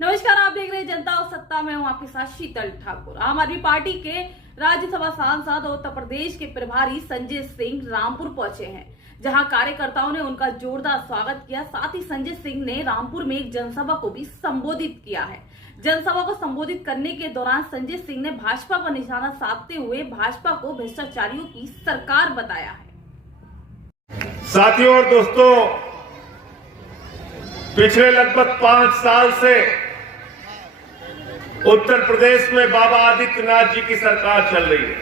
नमस्कार, आप देख रहे हैं जनता और सत्ता में हूं आपके साथ शीतल ठाकुर। आम आदमी पार्टी के राज्यसभा सांसद और उत्तर प्रदेश के प्रभारी संजय सिंह रामपुर पहुंचे हैं, जहां कार्यकर्ताओं ने उनका जोरदार स्वागत किया। साथ ही संजय सिंह ने रामपुर में एक जनसभा को भी संबोधित किया है। जनसभा को संबोधित करने के दौरान संजय सिंह ने भाजपा पर निशाना साधते हुए भाजपा को भ्रष्टाचारियों की सरकार बताया है। साथियों और दोस्तों, पिछले लगभग 5 साल से उत्तर प्रदेश में बाबा आदित्यनाथ जी की सरकार चल रही है।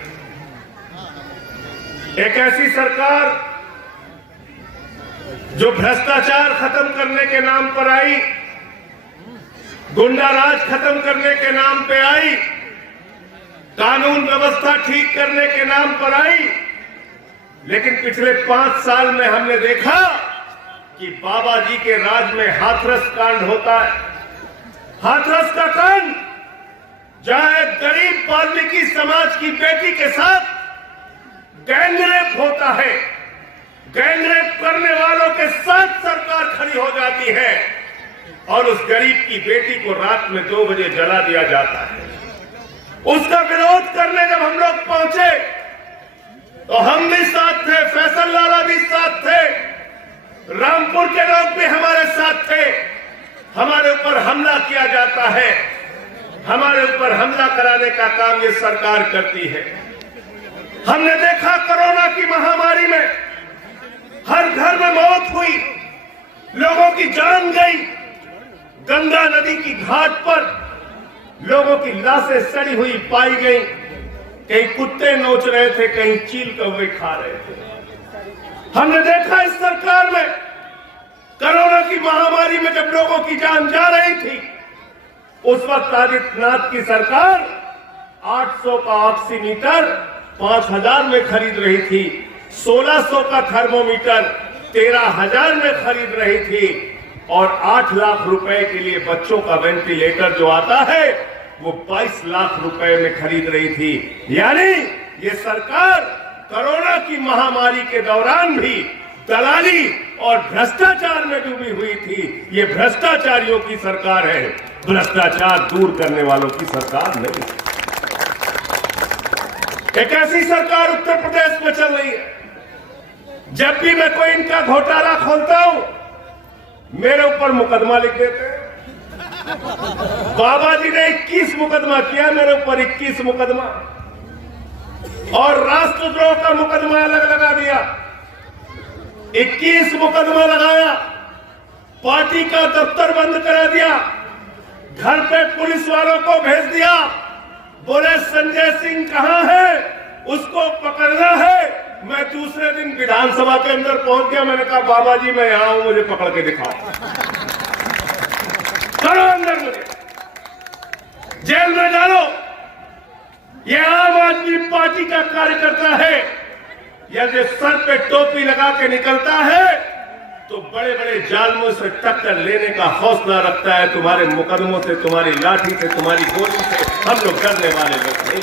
एक ऐसी सरकार जो भ्रष्टाचार खत्म करने के नाम पर आई, गुंडाराज खत्म करने के नाम पे आई, कानून व्यवस्था ठीक करने के नाम पर आई। लेकिन पिछले 5 साल में हमने देखा कि बाबा जी के राज में हाथरस कांड होता है। हाथरस का कांड, जहां एक गरीब वाल्मीकि समाज की बेटी के साथ गैंगरेप होता है। गैंगरेप करने वालों के साथ सरकार खड़ी हो जाती है और उस गरीब की बेटी को रात में 2 बजे जला दिया जाता है। उसका विरोध करने जब हम लोग पहुंचे तो हम भी साथ थे, फैसल लाला भी साथ थे, रामपुर के लोग भी हमारे साथ थे। हमारे ऊपर हमला किया जाता है, हमारे ऊपर हमला कराने का काम ये सरकार करती है। हमने देखा कोरोना की महामारी में हर घर में मौत हुई, लोगों की जान गई। गंगा नदी की घाट पर लोगों की लाशें सड़ी हुई पाई गई। कहीं कुत्ते नोच रहे थे, कहीं चील कौवे खा रहे थे। हमने देखा इस सरकार में कोरोना की महामारी में जब लोगों की जान जा रही थी, उस वक्त आदित्यनाथ की सरकार 800 का ऑक्सीमीटर 5000 में खरीद रही थी, 1600 का थर्मोमीटर 13000 में खरीद रही थी और 8 लाख रुपए के लिए बच्चों का वेंटिलेटर जो आता है वो 22 लाख रुपए में खरीद रही थी। यानी ये सरकार कोरोना की महामारी के दौरान भी दलाली और भ्रष्टाचार में डूबी हुई थी। ये भ्रष्टाचारियों की सरकार है, भ्रष्टाचार दूर करने वालों की सरकार नहीं। एक ऐसी सरकार उत्तर प्रदेश में चल रही है, जब भी मैं कोई इनका घोटाला खोलता हूं मेरे ऊपर मुकदमा लिख देते हैं। बाबा जी ने 21 मुकदमा किया, मेरे ऊपर 21 मुकदमा, और राष्ट्रद्रोह का मुकदमा अलग लगा दिया। 21 मुकदमा लगाया, पार्टी का दफ्तर बंद करा दिया, घर पे पुलिस वालों को भेज दिया। बोले संजय सिंह कहां है, उसको पकड़ना है। मैं दूसरे दिन विधानसभा के अंदर पहुंच गया। मैंने कहा बाबा जी मैं यहां हूं, मुझे पकड़ के दिखाओ, करो अंदर, मुझे जेल में डालो। ये आम आदमी पार्टी का कार्यकर्ता है, यदि सर पे टोपी लगा के निकलता है तो बड़े बड़े जालिमों से टक्कर लेने का हौसला रखता है। तुम्हारे मुकदमों से, तुम्हारी लाठी से, तुम्हारी गोली से हम लोग डरने वाले लोग नहीं।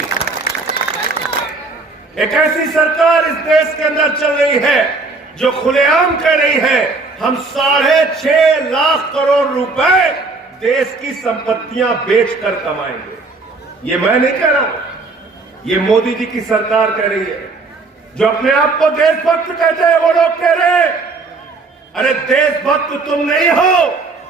एक ऐसी सरकार इस देश के अंदर चल रही है जो खुलेआम कह रही है हम 6.5 लाख करोड़ रुपए देश की संपत्तियां बेचकर कमाएंगे। ये मैं नहीं कह रहा हूं, ये मोदी जी की सरकार कह रही है। जो अपने आप को देशभक्त कहते हैं वो लोग कह रहे हैं अरे देशभक्त तुम नहीं हो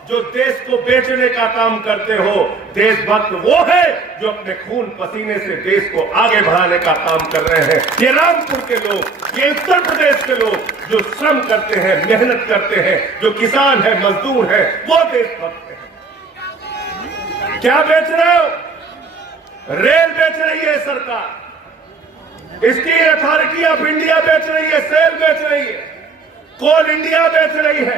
जो देश को बेचने का काम करते हो। देशभक्त वो है जो अपने खून पसीने से देश को आगे बढ़ाने का काम कर रहे हैं। ये रामपुर के लोग, ये उत्तर प्रदेश के लोग जो श्रम करते हैं, मेहनत करते हैं, जो किसान है, मजदूर है, वो देशभक्त है। क्या बेच रहे हो? रेल बेच रही है सरकार, स्टील अथॉरिटी ऑफ इंडिया बेच रही है, सेल बेच रही है, कोल इंडिया बेच रही है,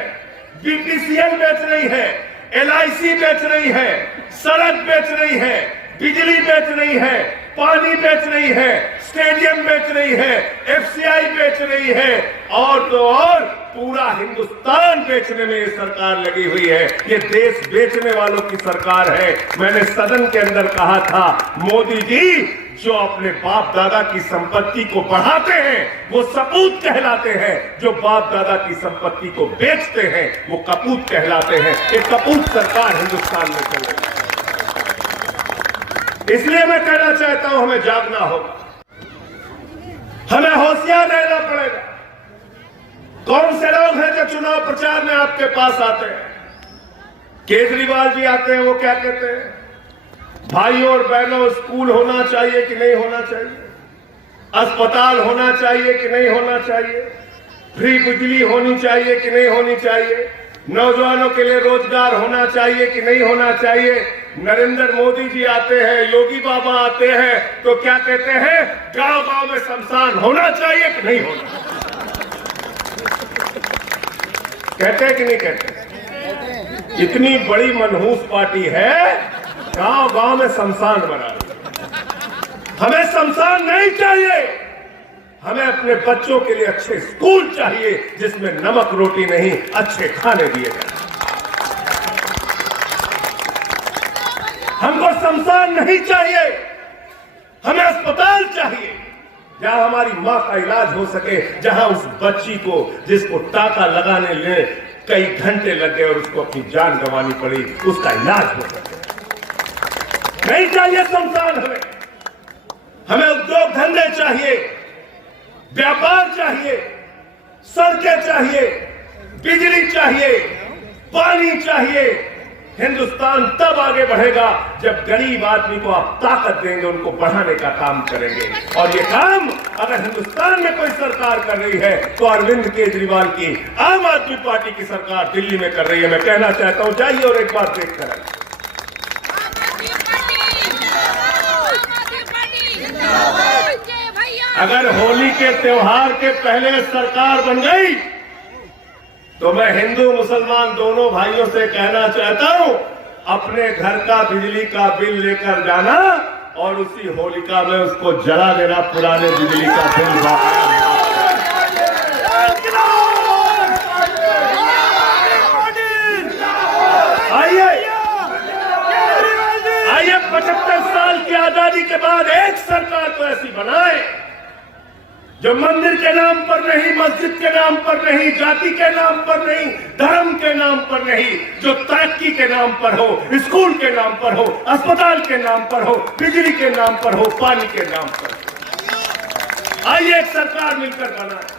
बीपीसीएल बेच रही है, एलआईसी बेच रही है, सड़क बेच रही है, बिजली बेच रही है, पानी बेच रही है, स्टेडियम बेच रही है, एफसीआई बेच रही है, और तो और पूरा हिंदुस्तान बेचने में ये सरकार लगी हुई है। ये देश बेचने वालों की सरकार है। मैंने सदन के अंदर कहा था मोदी जी जो अपने बाप दादा की संपत्ति को बढ़ाते हैं वो सपूत कहलाते हैं, जो बाप दादा की संपत्ति को बेचते हैं वो कपूत कहलाते हैं। एक कपूत सरकार हिंदुस्तान में चल रही है। इसलिए मैं कहना चाहता हूं, हमें जागना होगा, हमें होशियार रहना पड़ेगा। कौन से लोग हैं जो चुनाव प्रचार में आपके पास आते हैं? केजरीवाल जी आते हैं, वो क्या कहते हैं? भाइयों और बहनों, स्कूल होना चाहिए कि नहीं होना चाहिए? अस्पताल होना चाहिए कि नहीं होना चाहिए? फ्री बिजली होनी चाहिए कि नहीं होनी चाहिए? नौजवानों के लिए रोजगार होना चाहिए कि नहीं होना चाहिए? नरेंद्र मोदी जी आते हैं, योगी बाबा आते हैं, तो क्या कहते हैं? गांव गांव में शमशान होना चाहिए कि नहीं होना? कहते हैं कि नहीं कहते? इतनी बड़ी मनहूस पार्टी है, गांव गांव में शमशान बना रही है। हमें शमशान नहीं चाहिए, हमें अपने बच्चों के लिए अच्छे स्कूल चाहिए जिसमें नमक रोटी नहीं, अच्छे खाने दिए जाए। हमको शमशान नहीं चाहिए, हमें अस्पताल चाहिए जहां हमारी मां का इलाज हो सके, जहां उस बच्ची को जिसको टाका लगाने में कई घंटे लगे और उसको अपनी जान गंवानी पड़ी, उसका इलाज हो सके। नहीं चाहिए शमशान हमें उद्योग धंधे चाहिए, व्यापार चाहिए, सड़कें चाहिए, बिजली चाहिए, पानी चाहिए। हिंदुस्तान तब आगे बढ़ेगा जब गरीब आदमी को आप ताकत देंगे, उनको बढ़ाने का काम करेंगे। और ये काम अगर हिंदुस्तान में कोई सरकार कर रही है तो अरविंद केजरीवाल की आम आदमी पार्टी की सरकार दिल्ली में कर रही है। मैं कहना चाहता हूं, जाइए और एक बार देख कर आइए। अगर होली के त्योहार के पहले सरकार बन गई तो मैं हिंदू मुसलमान दोनों भाइयों से कहना चाहता हूं, अपने घर का बिजली का बिल लेकर जाना और उसी होलिका में उसको जला देना, पुराने बिजली का बिल वापस। आइए 75 साल की आजादी के बाद एक सरकार तो ऐसी बनाए जो मंदिर के नाम पर नहीं, मस्जिद के नाम पर नहीं, जाति के नाम पर नहीं, धर्म के नाम पर नहीं, जो तरक्की के नाम पर हो, स्कूल के नाम पर हो, अस्पताल के नाम पर हो, बिजली के नाम पर हो, पानी के नाम पर हो। आइए एक सरकार मिलकर बनाए।